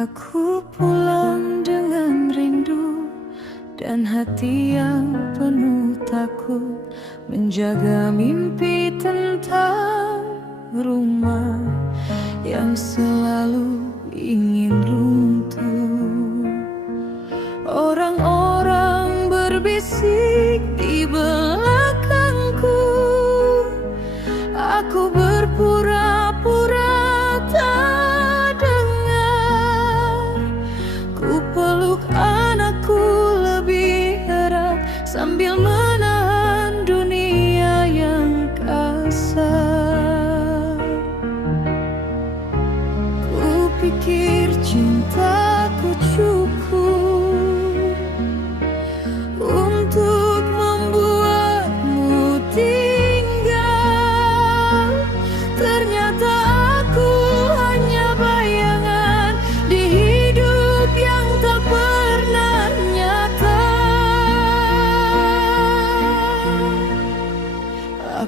Aku pulang dengan rindu dan hati yang penuh takut, menjaga mimpi tentang rumah yang selalu ingin runtuh. Orang-orang berbisik di belakangku, aku berpura-pura tak dengar. Ku peluk anakku lebih erat sambil menahan dunia yang kasar. Ku pikir cintaku cukup untuk membuatmu tinggal. Ternyata aku hanya bayangan di hidup yang tak pernah nyata.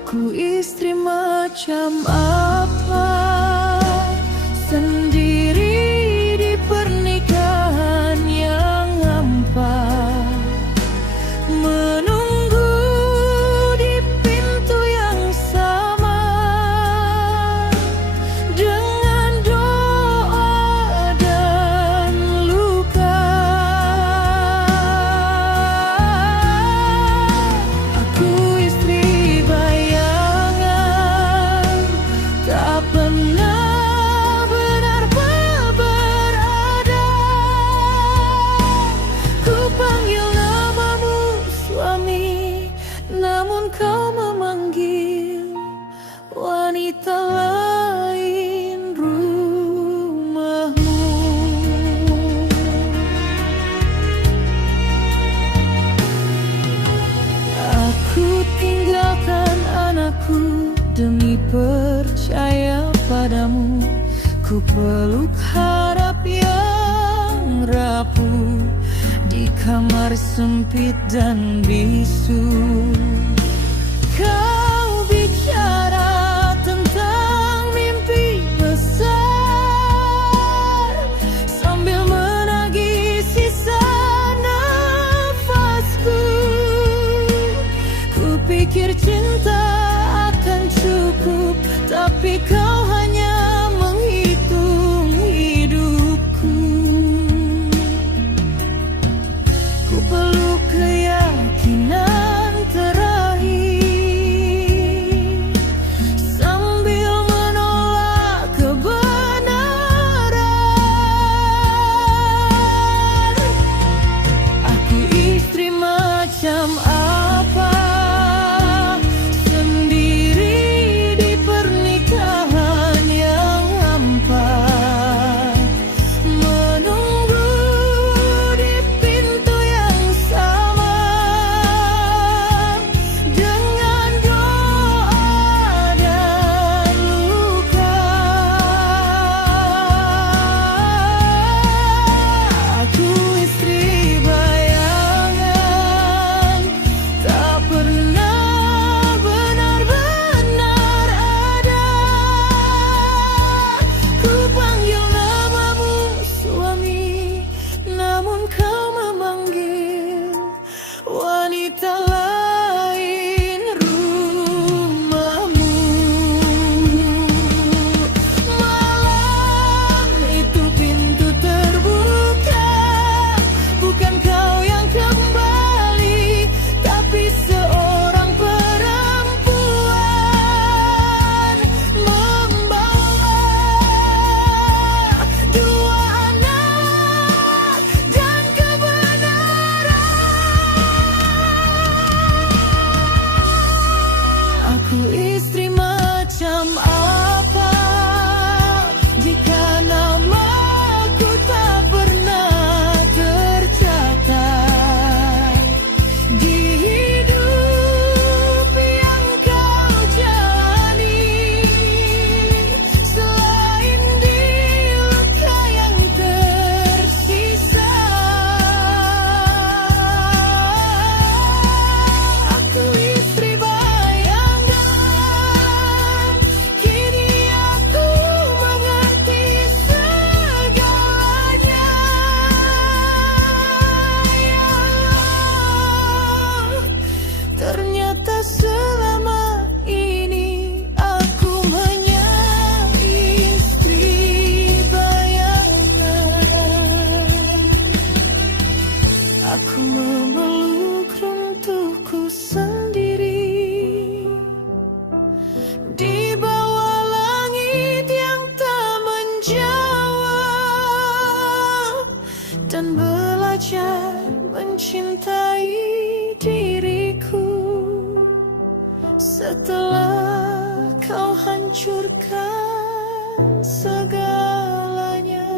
Aku istri macam apa, sendiri di pernikahan yang hampa, menunggu di pintu yang sama, dengan doa dan luka. Aku istri bayangan, tak pernah benar-benar berada. Ku panggil namamu suami, namun kau memanggil wanita lain rumahmu. Aku tinggalkan anakku demi percaya padamu. Ku peluk harap yang rapuh di kamar sempit dan bisu. Kau bicara tentang mimpi besar sambil menagih sisa nafasku. Ku pikir cinta akan cukup, tapi kau hanya menghitung hidupku. Ku peluk keyakinan terakhir memberikan segalanya.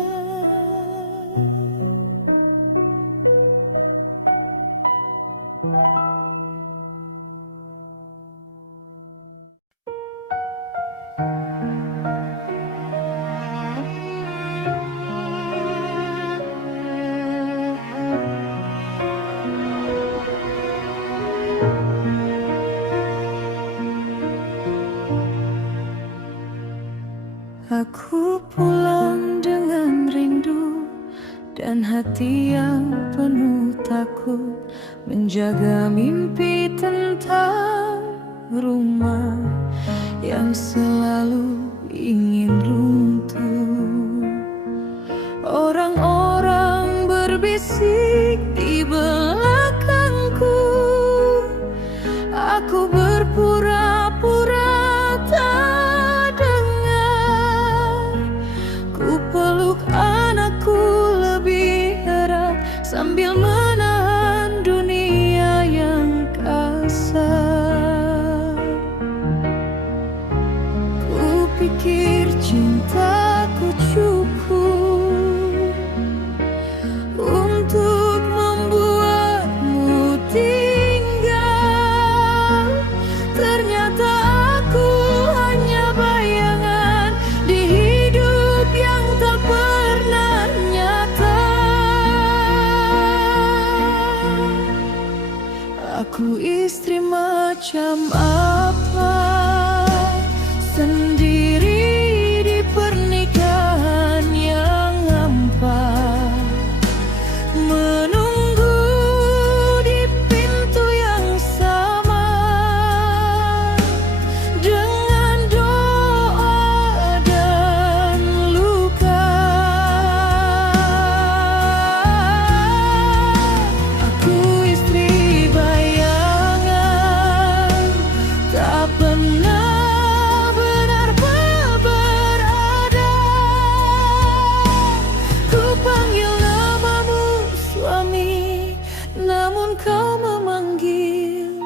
Aku pulang dengan rindu dan hati yang penuh takut, menjaga mimpi tentang rumah yang selalu ingin runtuh. Orang-orang berbisik di belakangku, aku berpura-pura tak dengar. Ku peluk anakku lebih erat sambil menahan dunia yang kasar. Ku pikir cintaku cukup untuk membuatmu tinggal. Ternyata aku hanya bayangan di hidup yang tak pernah nyata. Aku istri macam apa, sendiri di pernikahan yang hampa, menunggu di pintu yang sama, dengan doa dan luka. Aku istri bayangan, tak pernah benar-benar berada. Ku panggil namamu suami, namun kau memanggil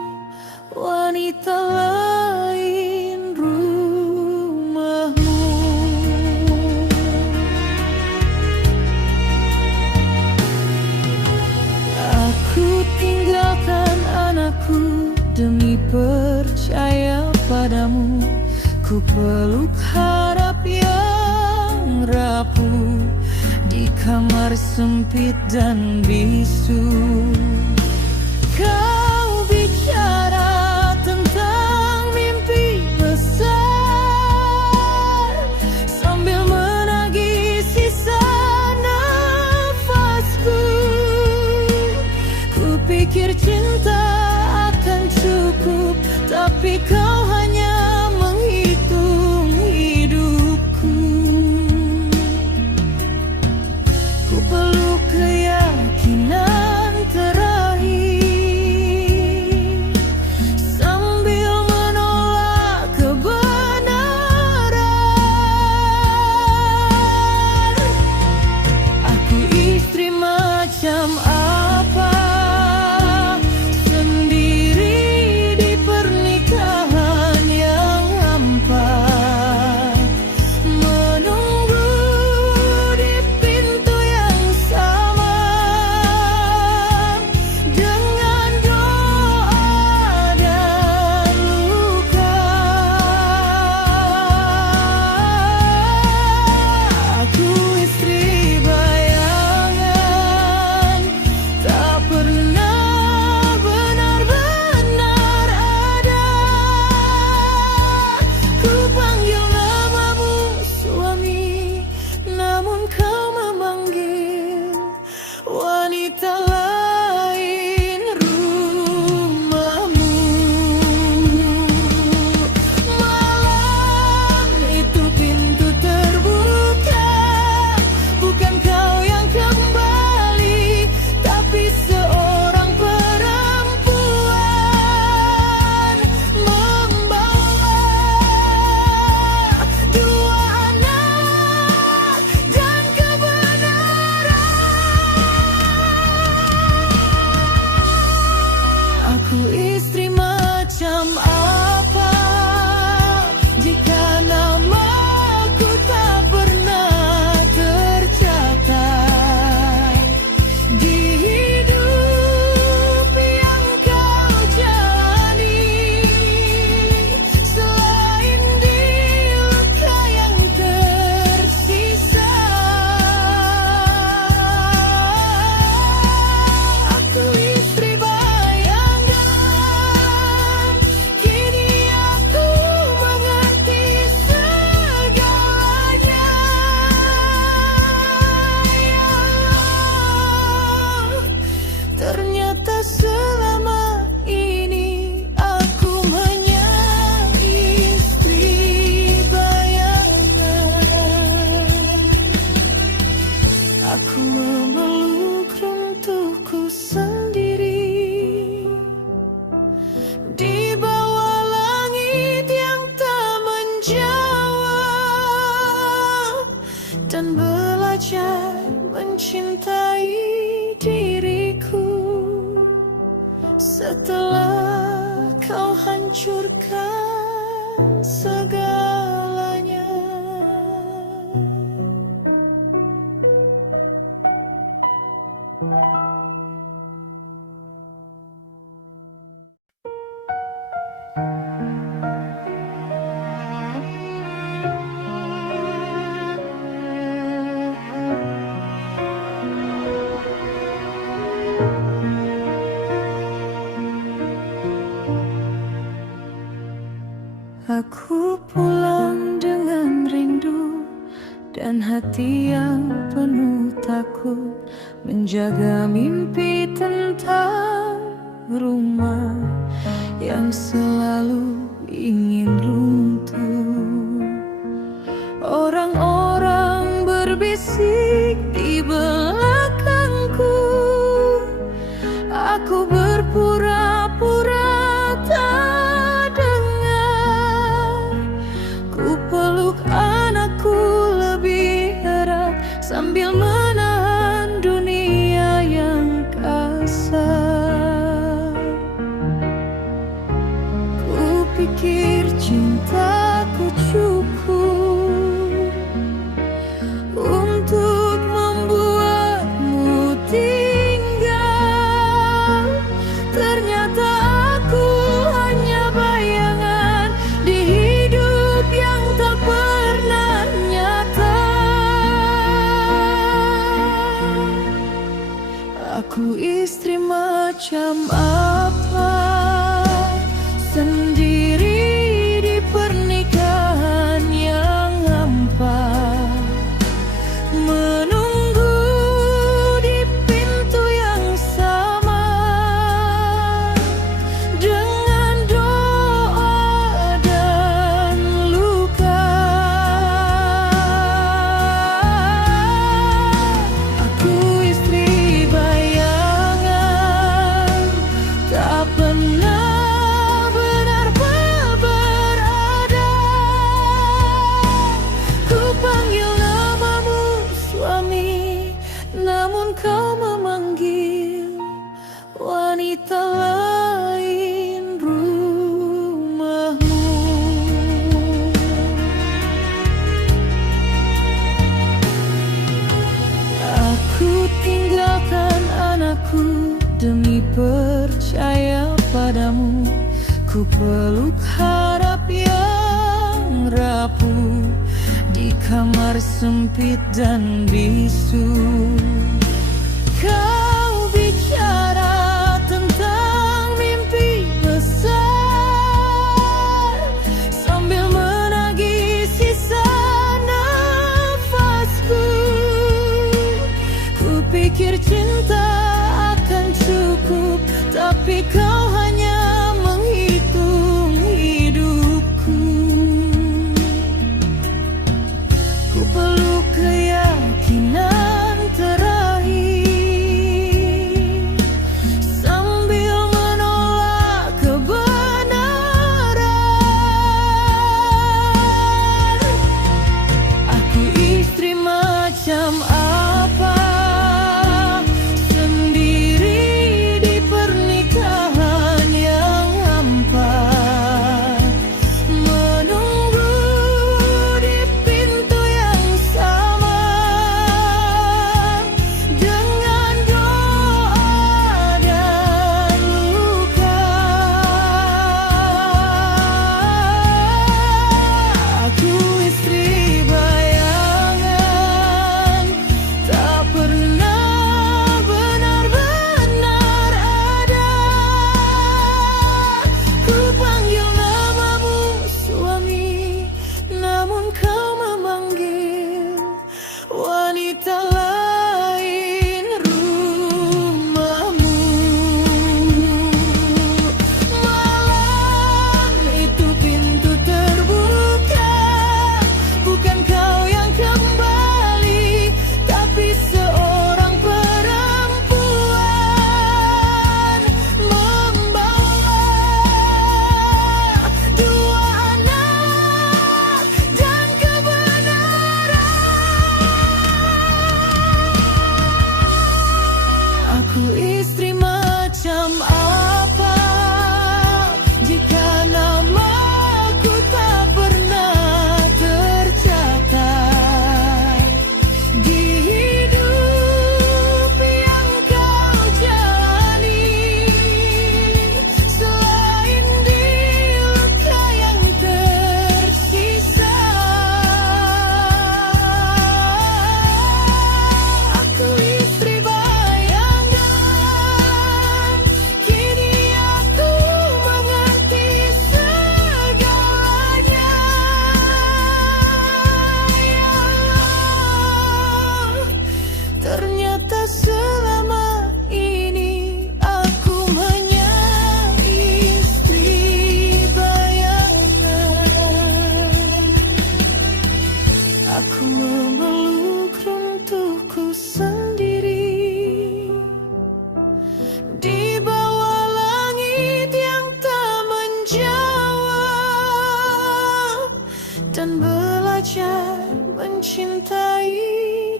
wanita lain rumahmu. Aku tinggalkan anakku demi percaya padamu. Ku peluk harap yang rapuh di kamar sempit dan bisu. Kau bicara tentang mimpi besar sambil menagih sisa nafasku. Ku pikir cinta akan cukup, tapi kau hanya menghitung hidupku. Ku peluk keyakinan terakhir sambil menolak kebenaran. Aku istri macam apa, dan belajar mencintai diriku setelah kau hancurkan segalanya. Aku pulang dengan rindu dan hati yang penuh takut, menjaga mimpi tentang rumah yang selalu ingin runtuh. Orang-orang berbisik di belakangku, aku berpura-pura tak dengar. Ku peluk anakku lebih erat sambil menahan dunia yang kasar. Ku pikir cintaku cukup untuk membuatmu tinggal. Ternyata aku hanya bayangan di hidup yang tak pernah nyata. Aku istri macam apa, sendiri di pernikahan yang hampa, menunggu di pintu yang sama dengan doa dan luka. Aku istri bayangan, tak pernah benar-benar berada. Ku panggil namamu suami, namun kau memanggil wanita lain rumahmu. Aku tinggalkan anakku demi percaya padamu. Ku peluk harap yang rapuh di kamar sempit dan bisu. Kau bicara tentang mimpi besar sambil menagih sisa nafasku. Ku pikir cinta akan cukup, tapi kau hanya menghitung hidupku. Ku peluk keyakinan terakhir sambil menolak kebenaran. Aku istri macam apa, sendiri di pernikahan yang hampa, menunggu di pintu yang sama dengan doa dan luka. Aku istri bayangan, memeluk runtuhku sendiri di bawah langit yang tak menjawab, dan belajar mencintai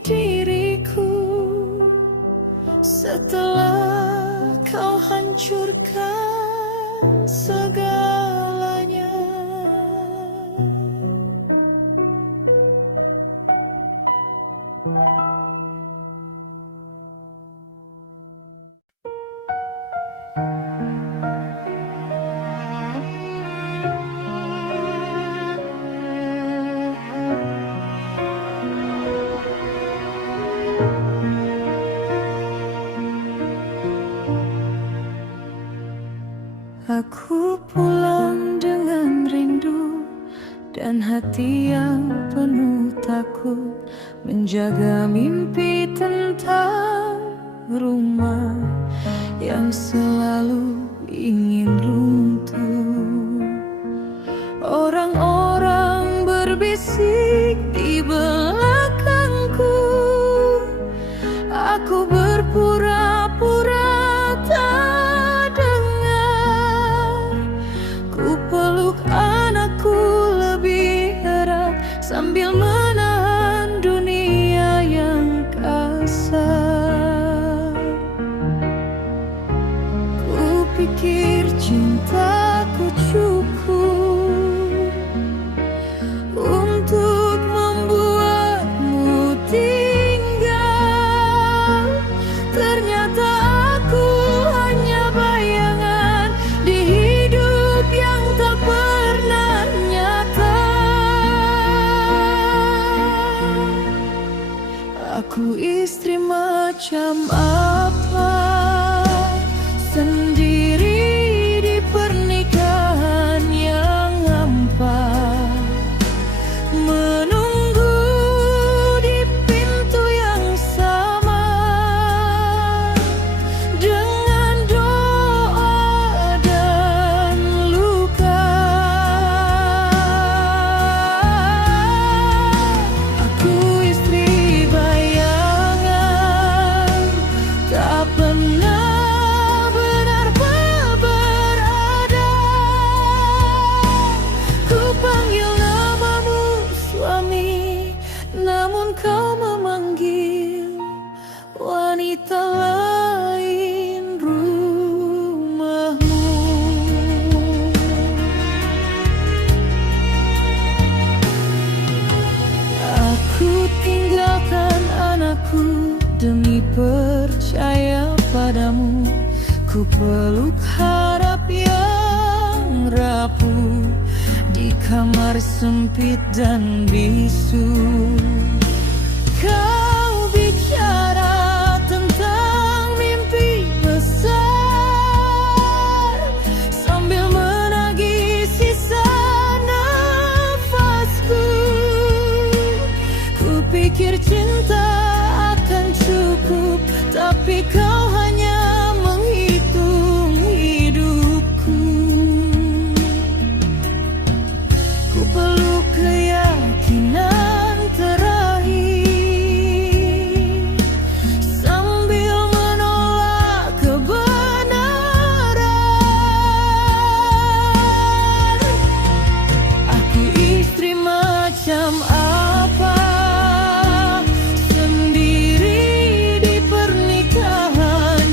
diriku setelah kau hancurkan segalanya. Aku pulang dengan rindu dan hati yang penuh takut, menjaga mimpi tentang rumah yang selalu ingin runtuh. Orang-orang berbisik di belakangku, aku berpura-pura tak dengar. Ku peluk anakku lebih erat sambil menahan dunia yang kasar. Ku pikir cintaku cukup untuk membuatmu tinggal. Ternyata aku hanya bayangan di hidup yang tak pernah nyata. Aku istri macam apa, sendiri di pernikahan yang hampa, menunggu di pintu yang sama dengan doa dan luka. Aku istri bayangan, tak pernah benar-benar berada. Ku panggil namamu suami, namun kau memanggil wanita lain rumahmu. Aku tinggalkan anakku demi percaya padamu. Ku peluk harap yang rapuh di kamar sempit dan bisu. Kau bicara tentang mimpi besar sambil menagih sisa nafasku. Ku pikir cinta akan cukup, tapi kau hanya menghitung hidupku. Ku peluk keyakinan terakhir sambil menolak kebenaran. Aku istri macam apa, sendiri di pernikahan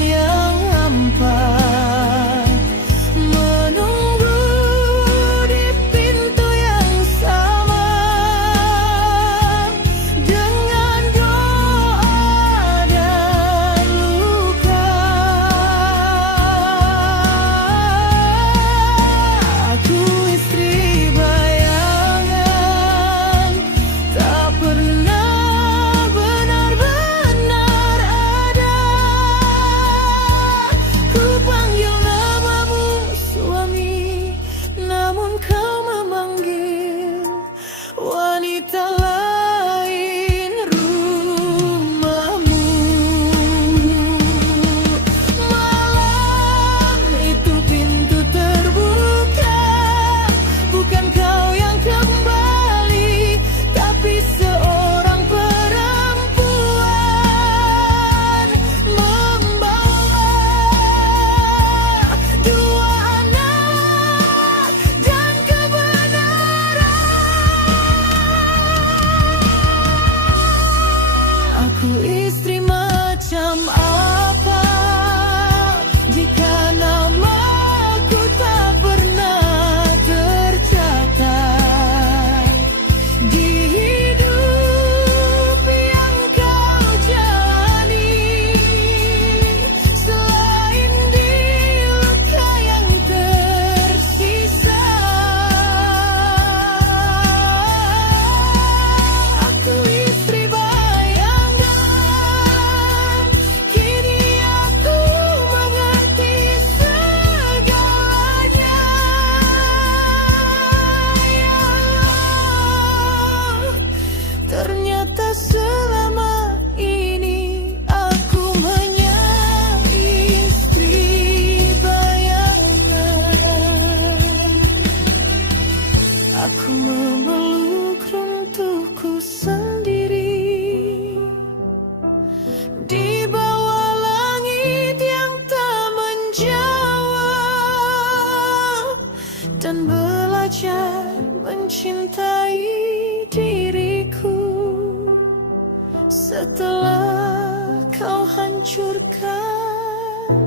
setelah kau hancurkan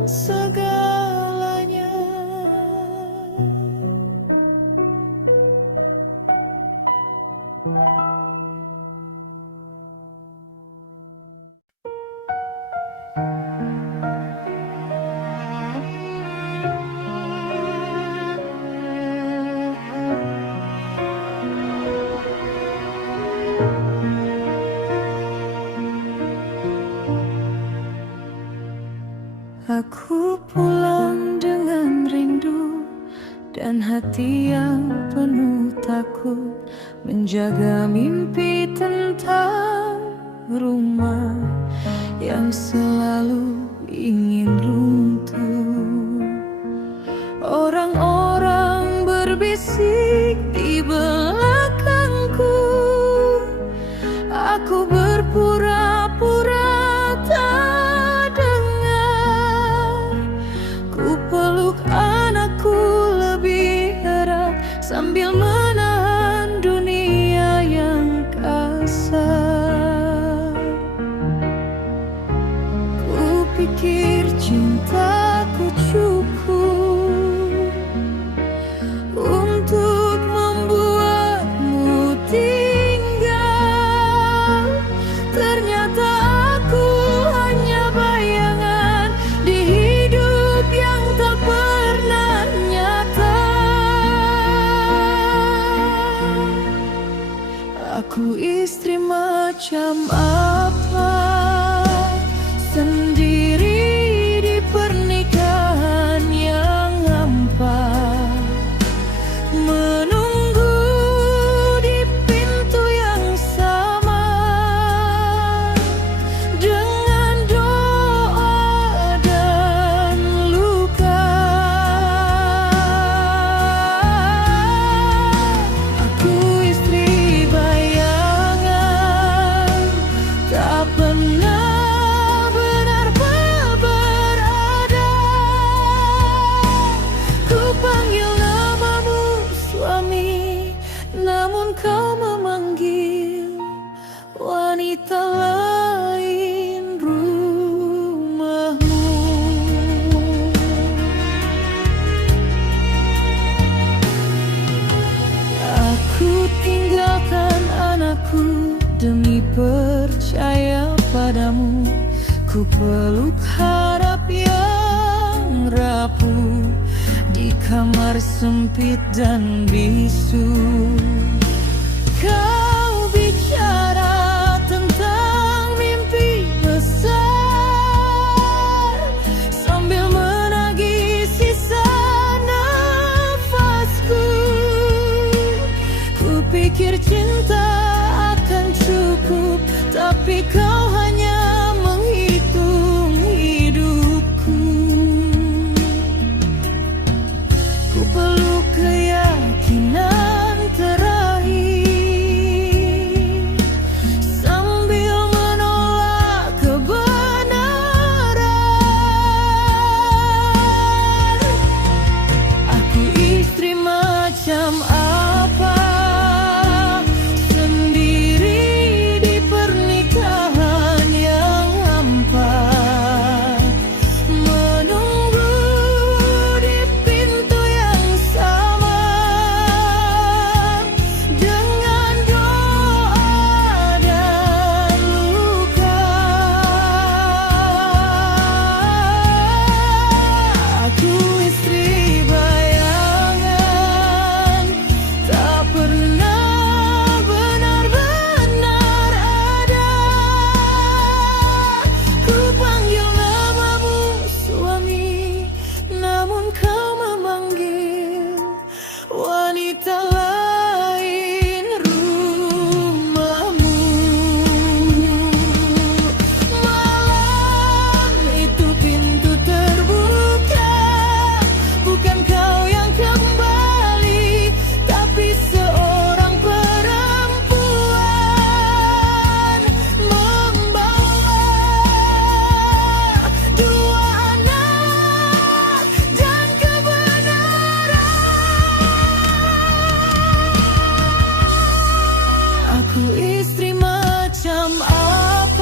segalanya. Aku pulang dengan rindu dan hati yang penuh takut, menjaga mimpi tentang rumah yang selalu ingin runtuh. Orang-orang berbisik di belakangku, aku berpura-pura tak dengar. Ku peluk anakku lebih erat sambil menahan dunia yang kasar. Ku pikir cintaku cukup untuk membuatmu tinggal. Ternyata aku hanya bayangan di hidup yang tak pernah nyata. Aku istri macam apa, sendiri di pernikahan yang hampa, menunggu di pintu yang sama, dengan doa dan luka. Aku istri bayangan, tak pernah benar-benar berada. Ku panggil namamu suami, namun kau memanggil wanita lain rumahmu. Aku tinggalkan anakku demi percaya padamu. Ku peluk harap yang rapuh di kamar sempit dan bisu. Kau bicara tentang mimpi besar sambil menagih sisa nafasku. Ku pikir cinta akan cukup, tapi kau hanya menghitung hidupku. Ku peluk keyakinan terakhir sambil menolak kebenaran. Aku istri macam apa, sendiri di pernikahan yang hampa, menunggu di pintu yang sama, dengan doa dan luka. Aku istri bayangan, tak pernah benar-benar ada. Ku panggil namamu suami, namun kau memanggil wanita lain rumahmu. Malam itu pintu terbuka, bukan kau yang kembali, tapi seorang perempuan membawa dua anak dan kebenaran. Aku istri macam apa,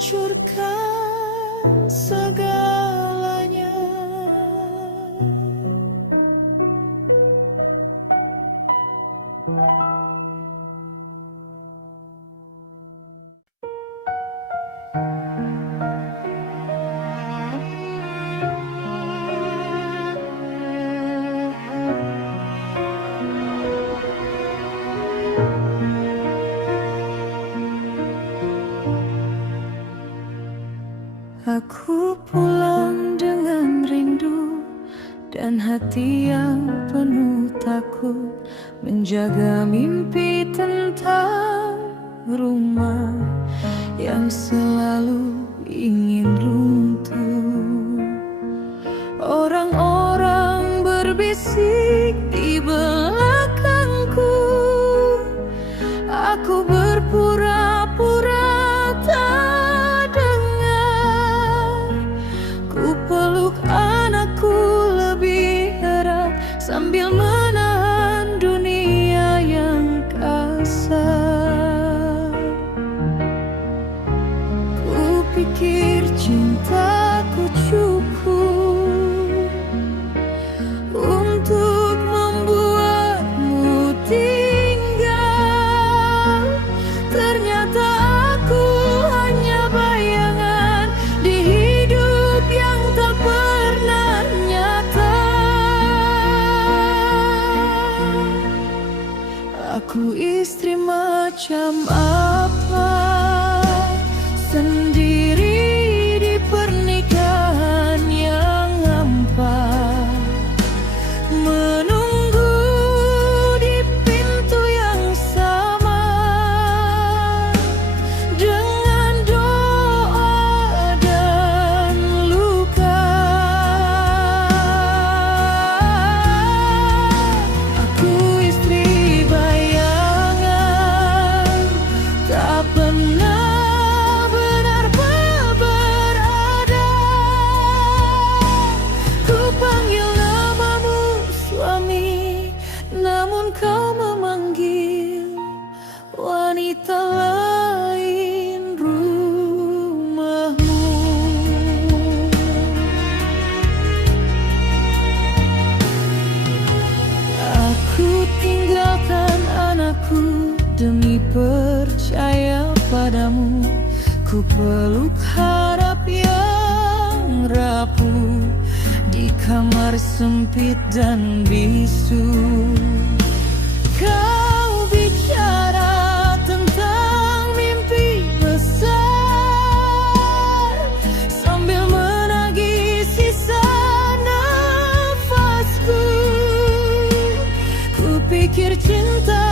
menghancurkan segalanya. Aku pulang dengan rindu dan hati yang penuh takut, menjaga mimpi tentang rumah yang selalu ingin runtuh. Orang-orang berbisik di belakangku, aku berpura-pura tak dengar. Ku peluk anakku lebih erat sambil menahan dunia yang kasar. Ku pikir cintaku cukup untuk membuatmu tinggal. Ternyata aku hanya bayangan di hidup yang tak pernah nyata. Aku istri macam apa, sendiri di pernikahan yang hampa, menunggu di pintu yang sama dengan doa dan luka. Aku istri bayangan, tak pernah benar-benar berada. Ku panggil namamu suami, namun kau memanggil wanita lain rumahmu. Aku tinggalkan anakku demi percaya padamu. Ku peluk harap yang rapuh di kamar sempit dan bisu. Kau bicara tentang mimpi besar sambil menagih sisa nafasku. Ku pikir cinta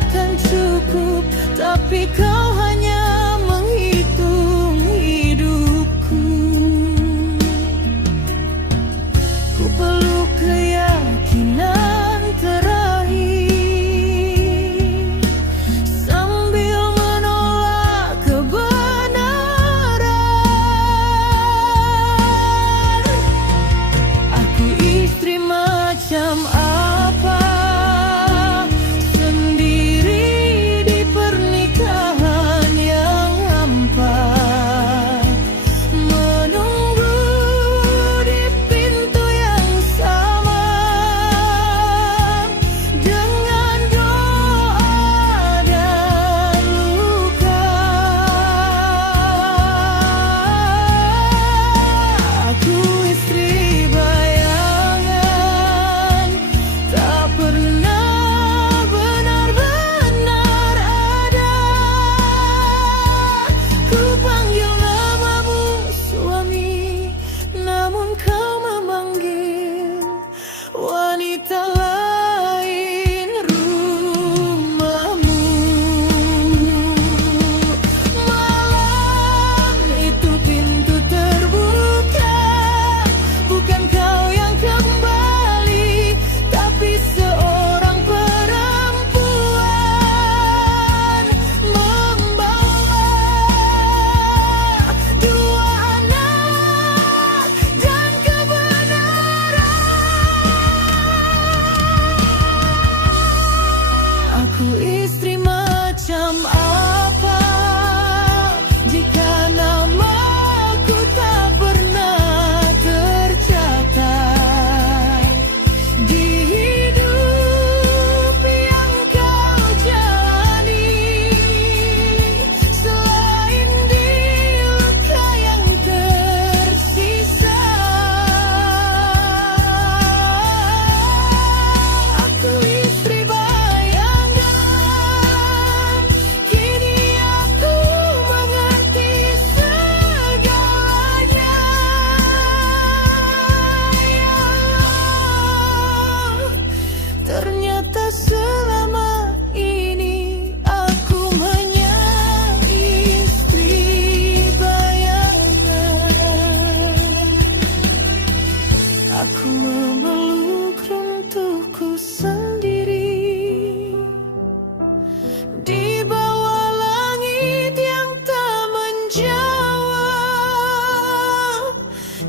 akan cukup, tapi kau hanya menghitung hidupku. Ku peluk keyakinan terakhir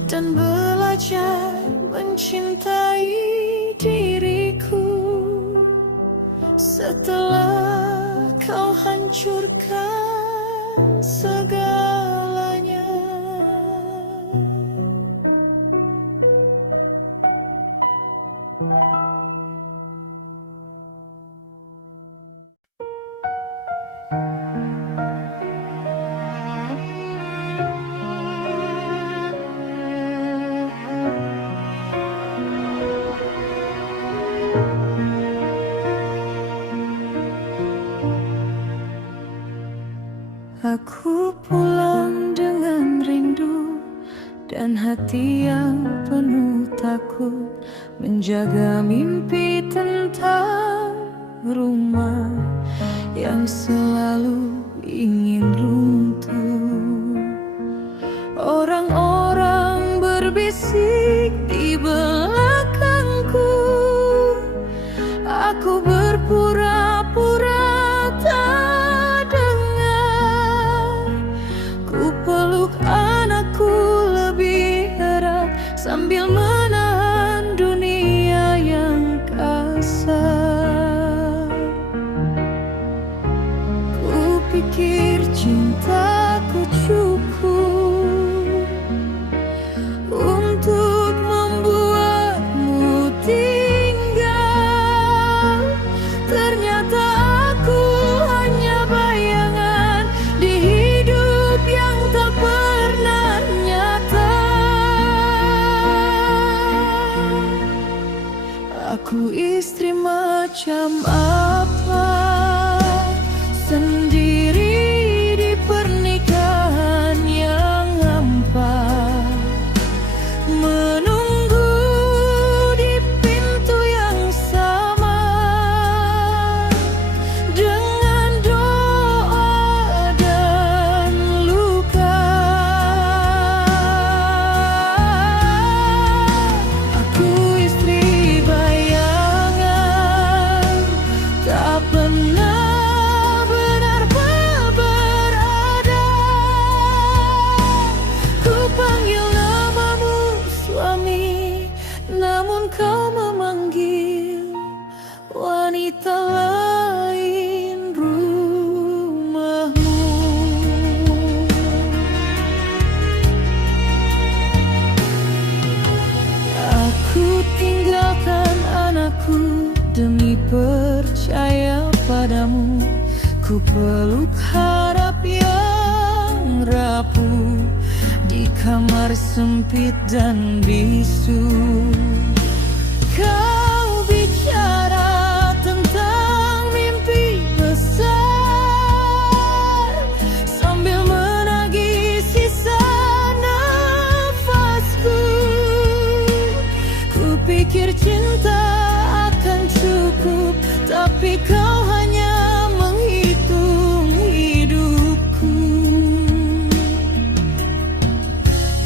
dan belajar mencintai diriku setelah kau hancurkan segalanya. Aku pulang dengan rindu dan hati yang penuh takut, menjaga mimpi tentang rumah yang selalu ingin runtuh. Orang-orang berbisik di belakangku, aku berpura-pura tak dengar. Ku peluk anakku lebih erat sambil menahan dunia yang kasar. Ku pikir cintaku cukup untuk membuatmu tinggal. Ternyata aku hanya bayangan di hidup yang tak pernah nyata. Aku istri macam apa, sendiri di pernikahan yang hampa, menunggu di pintu yang sama dengan doa dan luka. Aku istri bayangan, tak pernah benar-benar berada. Ku panggil namamu suami, namun kau memanggil wanita lain rumahmu. Aku tinggalkan anakku demi percaya padamu. Ku peluk harap yang rapuh di kamar sempit dan bisu. Kau bicara tentang mimpi besar sambil menagih sisa nafasku. Ku pikir cinta akan cukup, tapi kau hanya menghitung hidupku.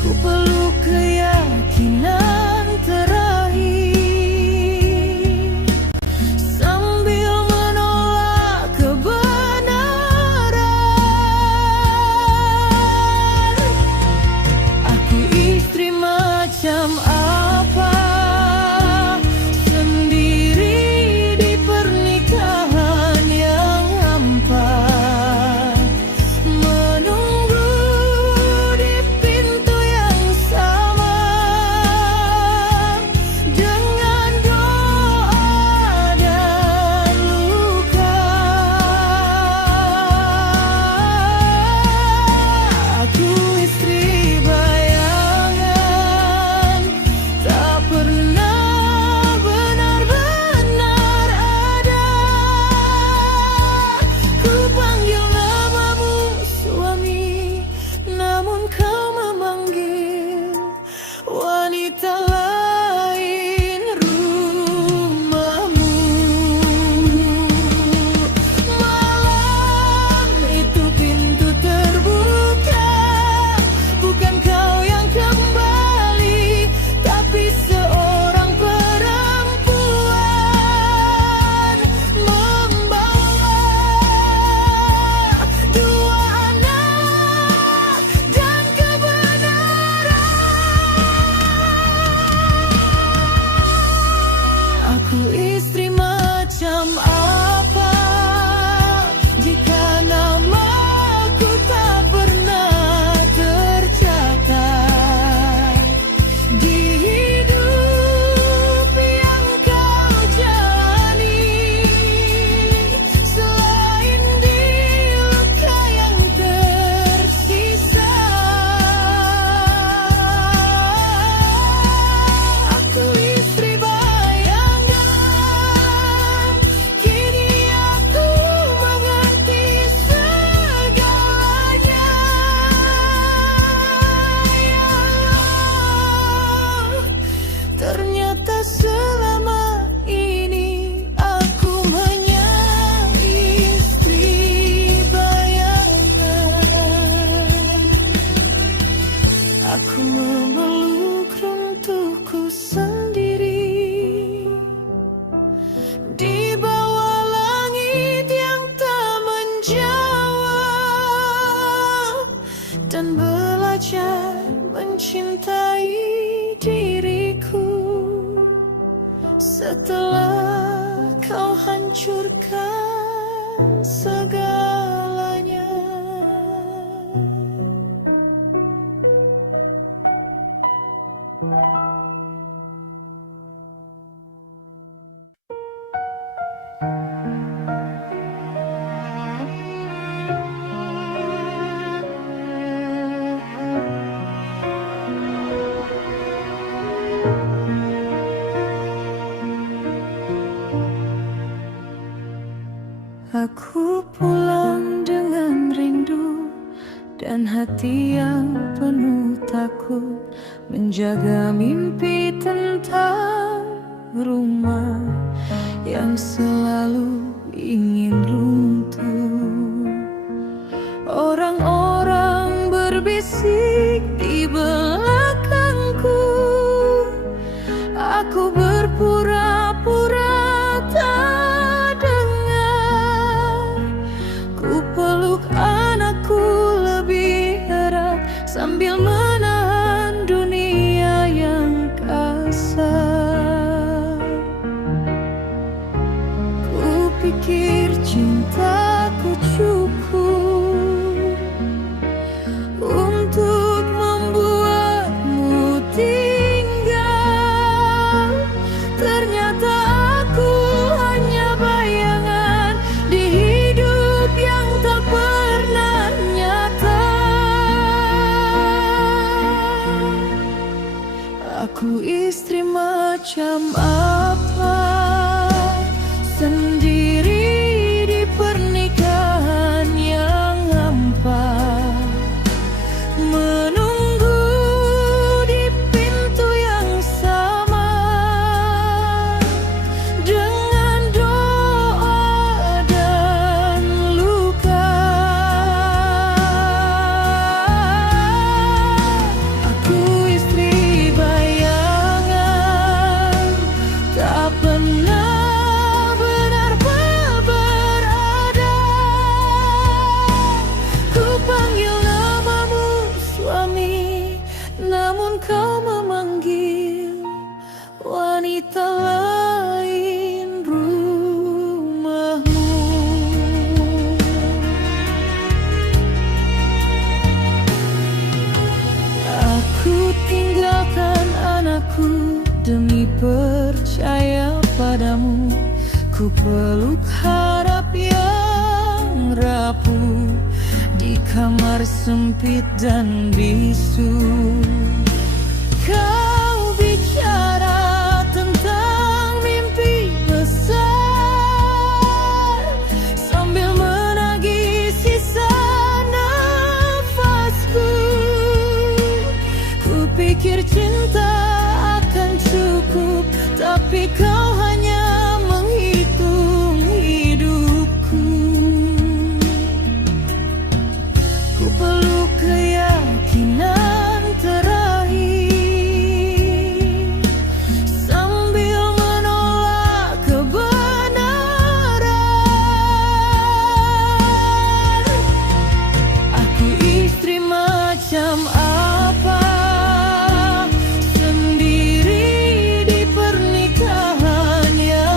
Ku peluk keyakinan terakhir sambil menolak kebenaran. Aku istri macam apa, sendiri di pernikahan Aku memeluk runtuhku sendiri di bawah langit yang tak menjawab, dan belajar mencintai diriku setelah kau hancurkan segalanya. Aku pulang dengan rindu dan hati yang penuh takut, menjaga mimpi tentang rumah yang selalu ingin runtuh. Orang-orang berbisik di belakangku, aku berpura-pura tak dengar. Ku peluk anakku lebih erat sambil menahan dunia yang kasar. Ku pikir cintaku cukup untuk membuatmu tinggal. Ternyata aku hanya bayangan di hidup yang tak pernah nyata. Aku istri macam apa, sendiri di pernikahan yang hampa, menunggu di pintu yang sama, dengan doa dan luka. Aku istri bayangan, tak pernah benar-benar berada. Ku panggil namamu suami, namun kau memanggil wanita lain rumahmu. Aku tinggalkan anakku demi percaya padamu. Ku peluk harap yang rapuh di kamar sempit dan bisu. Kau bicara tentang mimpi besar sambil menagih sisa nafasku. Ku pikir cinta akan cukup, tapi kau hanya menghitung hidupku. Ku peluk keyakinan terakhir sambil menolak kebenaran. Aku istri macam apa, sendiri di pernikahan yang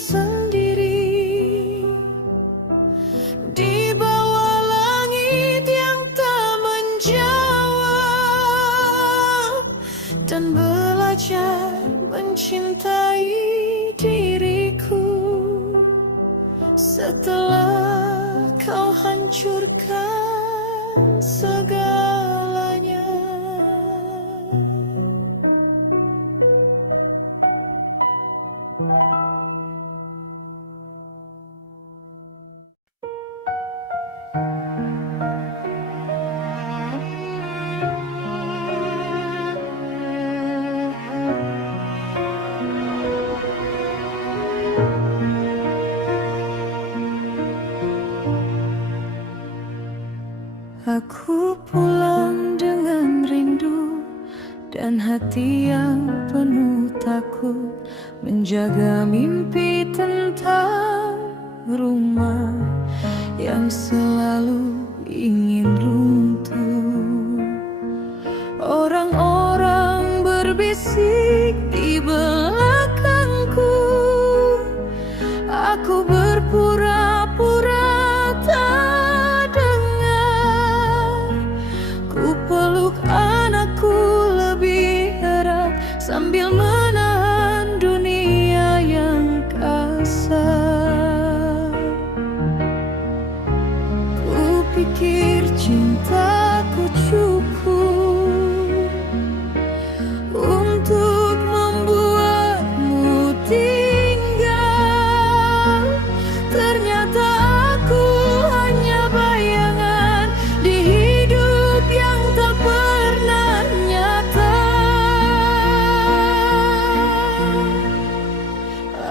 sendiri di bawah langit yang tak menjawab, dan belajar mencintai diriku setelah kau hancurkan segalanya. Aku pulang dengan rindu dan hati yang penuh takut, menjaga mimpi tentang rumah yang selalu ingin runtuh. Orang-orang berbisik di belakangku, aku berpura-pura tak dengar. Ku peluk anakku lebih erat sambil menahan dunia yang kasar. Ku pikir cintaku cukup untuk membuatmu tinggal. Ternyata aku hanya bayangan di hidup yang tak pernah nyata.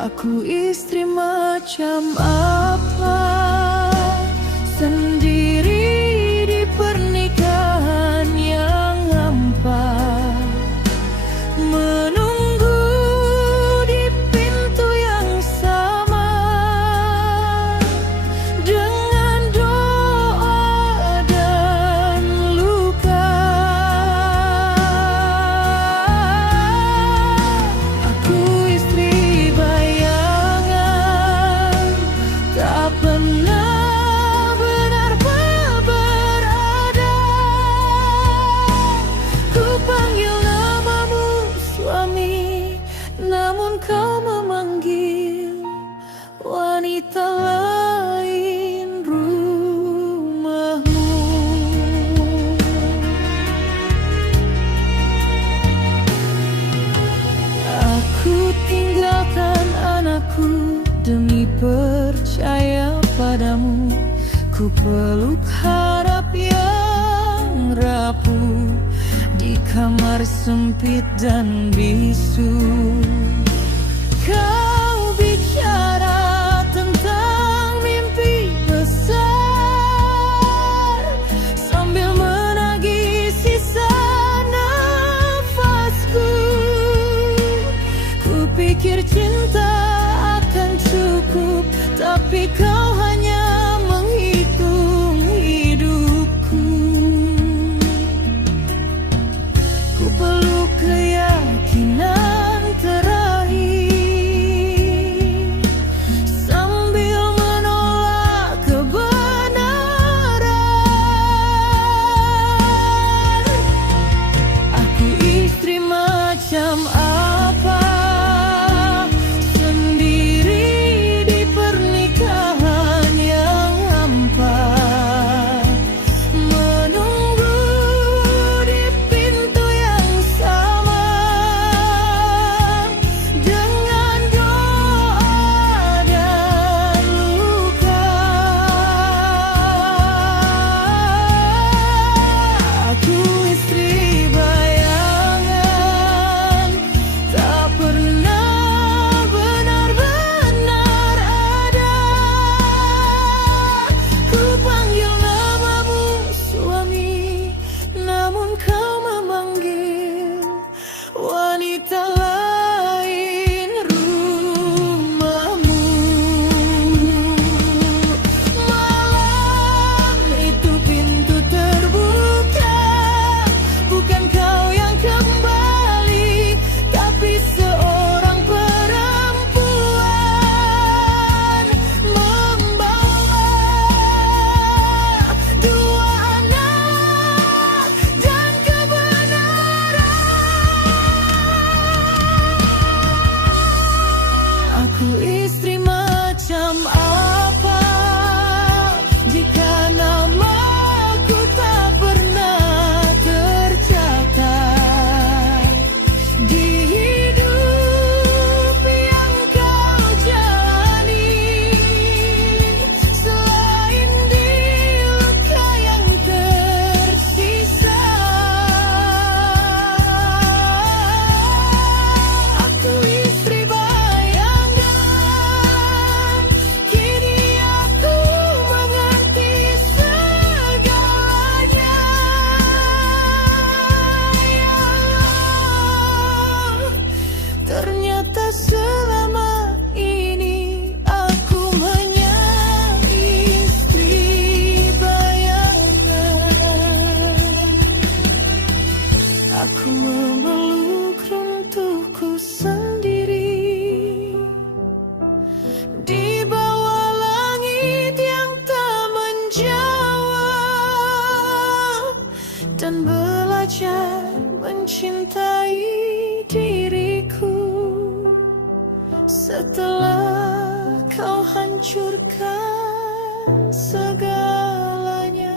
Aku istri macam apa, sendiri di pernikahan yang hampa, menunggu di pintu yang sama dengan doa dan luka. Aku istri bayangan, tak pernah benar-benar berada. Ku panggil namamu suami, namun kau memanggil wanita lain rumahmu. Aku tinggalkan anakku demi percaya padamu. Ku peluk harap yang rapuh di kamar sempit dan bisu. Kau bicara tentang mimpi besar sambil menagih sisa nafasku. Ku pikir cinta akan cukup, tapi kau hanya menghitung hidupku. Ku peluk keyakinan terakhir istri macam apa jika namaku tak pernah tercatat di hidup yang kau jalani, selain di luka yang tersisa. Aku istri bayangan, kini aku mengerti segalanya. Ya Allah, ternyata selama ini aku hanya istri bayangan. Aku memeluk runtuhku sendiri di bawah langit yang tak menjawab, dan belajar mencintai diriku setelah kau hancurkan segalanya.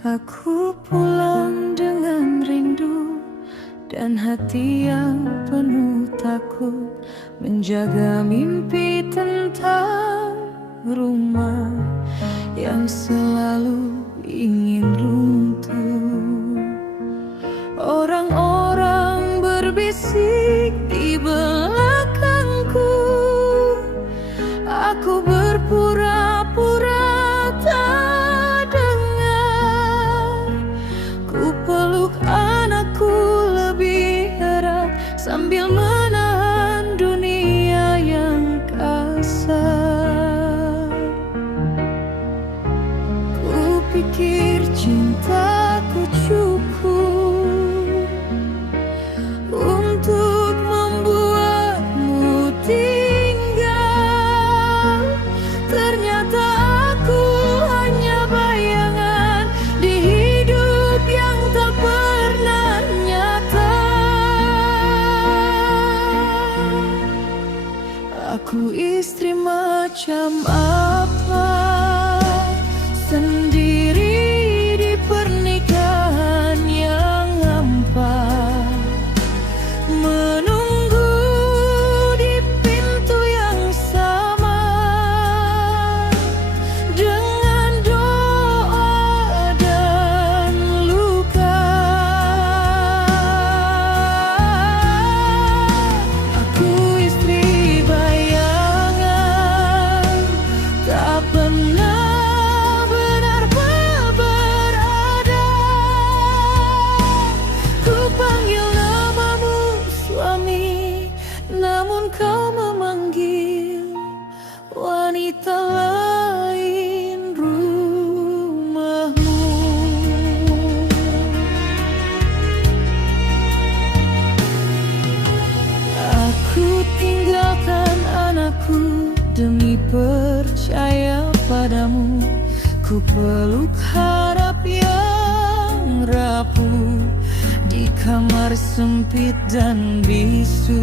Aku pulang dengan rindu dan hati yang penuh takut, menjaga mimpi tentang rumah yang selalu ingin runtuh. Orang-orang berbisik di belakangku, aku berpura-pura tak dengar. Ku peluk anakku lebih erat sambil menahan dunia yang kasar. Ku pikir cintaku cukup untuk membuatmu tinggal. Ternyata aku hanya bayangan di hidup yang tak pernah nyata. Aku istri macam apa sendiri di pernikahan yang hampa, menunggu di pintu yang sama dengan doa dan luka. Aku istri bayangan, tak pernah benar-benar berada. Ku panggil namamu suami, namun kau memanggil wanita lain rumahmu. Aku tinggalkan anakku demi percaya padamu. Ku peluk harap yang rapuh di kamar sempit dan bisu.